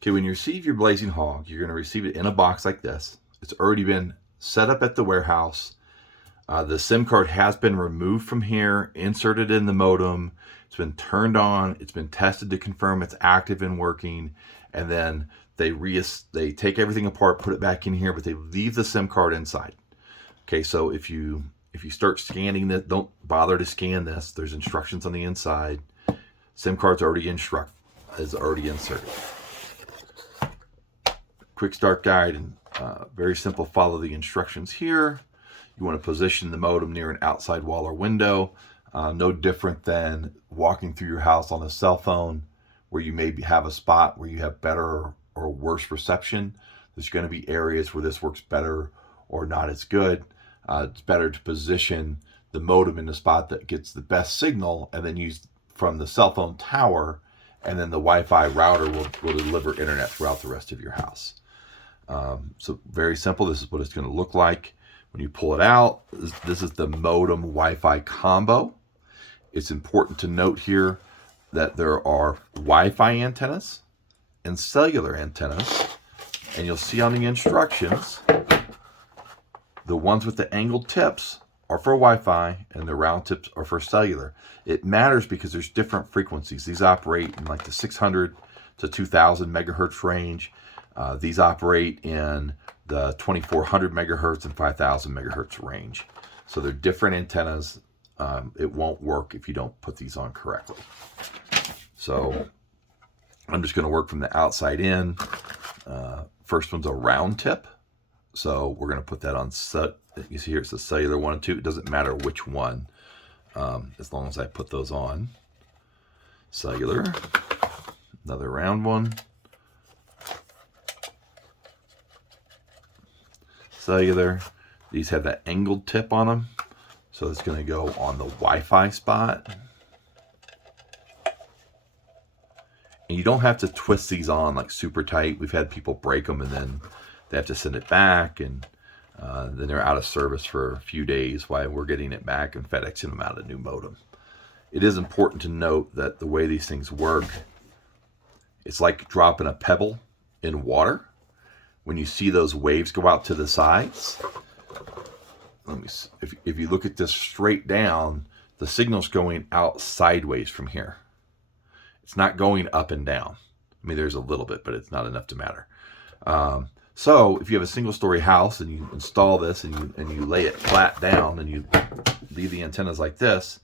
Okay, when you receive your Blazing Hog, you're going to receive it in a box like this. It's already been set up at the warehouse. The SIM card has been removed from here, inserted in the modem. It's been turned on. It's been tested to confirm it's active and working. And then they take everything apart, put it back in here, but they leave the SIM card inside. Okay, so if you start scanning this, don't bother to scan this. There's instructions on the inside. SIM card's already inserted. Quick start guide and very simple. Follow the instructions here. You want to position the modem near an outside wall or window. No different than walking through your house on a cell phone where you maybe have a spot where you have better or worse reception. There's going to be areas where this works better or not as good. It's better to position the modem in the spot that gets the best signal and then use from the cell phone tower, and then the Wi-Fi router will deliver internet throughout the rest of your house. So very simple. This is what it's going to look like. When you pull it out, this is the modem Wi-Fi combo. It's important to note here that there are Wi-Fi antennas and cellular antennas. And you'll see on the instructions, the ones with the angled tips are for Wi-Fi and the round tips are for cellular. It matters because there's different frequencies. These operate in like the 600 to 2000 megahertz range. These operate in the 2400 megahertz and 5000 megahertz range. So they're different antennas. It won't work if you don't put these on correctly. So I'm just going to work from the outside in. First one's a round tip. So we're going to put that on set. You see here it's the cellular 1 and 2. It doesn't matter which one, as long as I put those on. Cellular, another round one. Cellular. These have that angled tip on them, so it's going to go on the Wi-Fi spot. And you don't have to twist these on like super tight. We've had people break them and then they have to send it back, and then they're out of service for a few days while we're getting it back and FedExing them out a new modem. It is important to note that the way these things work, it's like dropping a pebble in water. When you see those waves go out to the sides, let me see. If you look at this straight down, the signal's going out sideways from here. It's not going up and down. I mean, there's a little bit, but it's not enough to matter. So if you have a single-story house and you install this and you lay it flat down and you leave the antennas like this,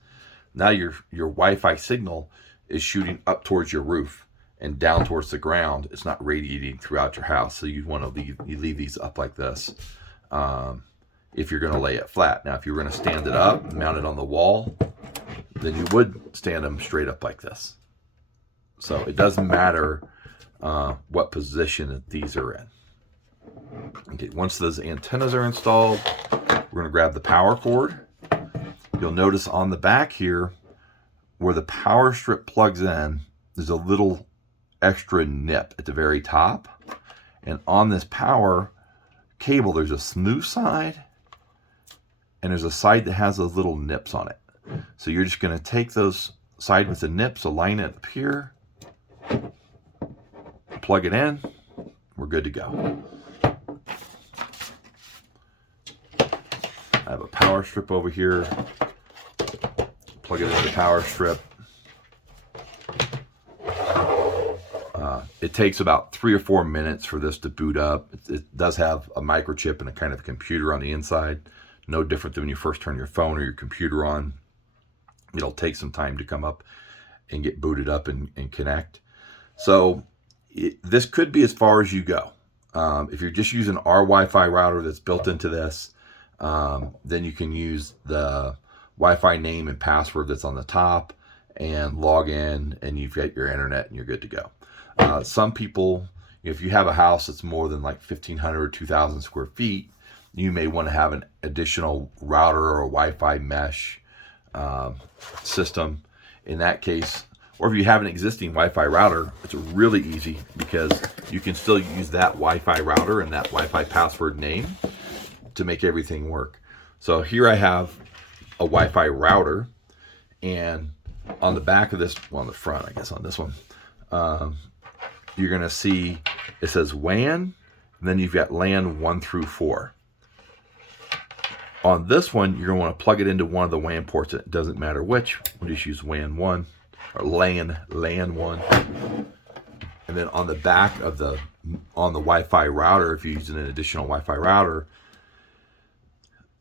now your Wi-Fi signal is shooting up towards your roof and down towards the ground. It's not radiating throughout your house. So you want to leave these up like this if you're going to lay it flat. Now, if you're going to stand it up and mount it on the wall, then you would stand them straight up like this. So it doesn't matter what position that these are in. Okay, once those antennas are installed, we're going to grab the power cord. You'll notice on the back here where the power strip plugs in, there's a little extra nip at the very top. And on this power cable, there's a smooth side and there's a side that has those little nips on it. So you're just going to take those side with the nips, align it up here, plug it in, we're good to go. I have a power strip over here. Plug it into the power strip. It takes about 3 or 4 minutes for this to boot up. It does have a microchip and a kind of computer on the inside. No different than when you first turn your phone or your computer on. It'll take some time to come up and get booted up and connect. So this could be as far as you go. If you're just using our Wi-Fi router that's built into this, then you can use the Wi-Fi name and password that's on the top and log in, and you've got your internet and you're good to go. Some people, if you have a house that's more than like 1,500 or 2,000 square feet, you may want to have an additional router or a Wi-Fi mesh system. In that case, or if you have an existing Wi-Fi router, it's really easy because you can still use that Wi-Fi router and that Wi-Fi password name to make everything work. So here I have a Wi-Fi router, and on the back of this, well, on the front, I guess on this one, you're going to see it says WAN, and then you've got LAN 1 through 4. On this one, you're going to want to plug it into one of the WAN ports. It doesn't matter which. We'll just use WAN 1 or LAN 1. And then on the back of the Wi-Fi router, if you're using an additional Wi-Fi router,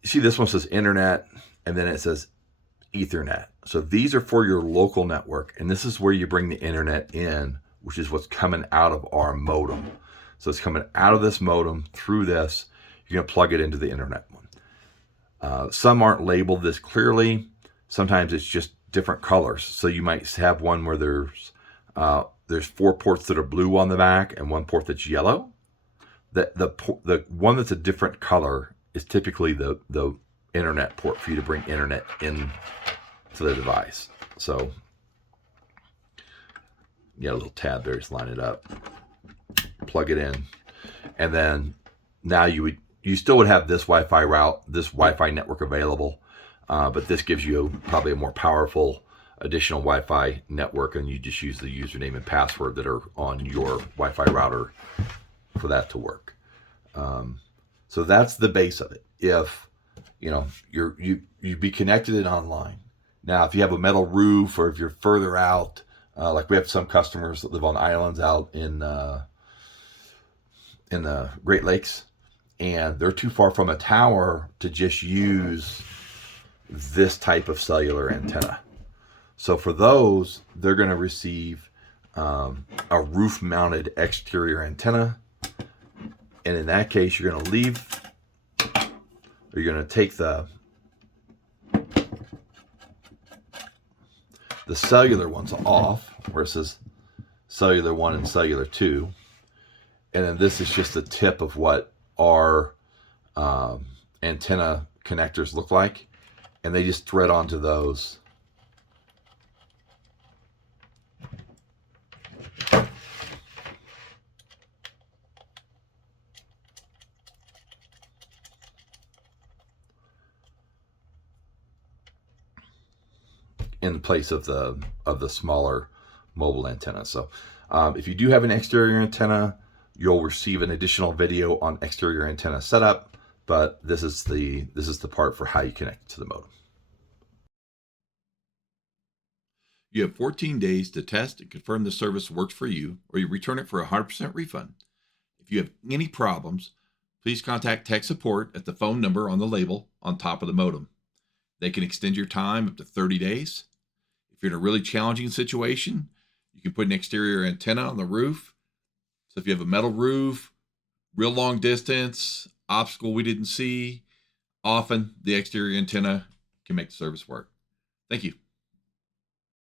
you see this one says Internet, and then it says Ethernet. So these are for your local network, and this is where you bring the internet in, which is what's coming out of our modem. So it's coming out of this modem through this. You're going to plug it into the internet one. Some aren't labeled this clearly. Sometimes it's just different colors. So you might have one where there's 4 ports that are blue on the back and 1 port that's yellow. The one that's a different color is typically the internet port for you to bring internet in to the device. So you got a little tab there, just line it up, plug it in, and then now you still would have this Wi-Fi route, this Wi-Fi network available, but this gives you probably a more powerful additional Wi-Fi network, and you just use the username and password that are on your Wi-Fi router for that to work. So that's the base of it. If you'd be connected and online. Now, if you have a metal roof, or if you're further out, like we have some customers that live on islands out in the Great Lakes, and they're too far from a tower to just use this type of cellular antenna. So for those, they're going to receive a roof-mounted exterior antenna, and in that case, you're going to leave, or you're going to take the cellular ones off, where it says cellular 1 and cellular 2, and then this is just the tip of what our antenna connectors look like, and they just thread onto those. In place of the smaller mobile antenna. So if you do have an exterior antenna, you'll receive an additional video on exterior antenna setup, but this is the part for how you connect to the modem. You have 14 days to test and confirm the service works for you, or you return it for a 100% refund. If you have any problems, please contact tech support at the phone number on the label on top of the modem. They can extend your time up to 30 days. If you're in a really challenging situation, you can put an exterior antenna on the roof. So if you have a metal roof, real long distance, obstacle we didn't see, often the exterior antenna can make the service work. Thank you.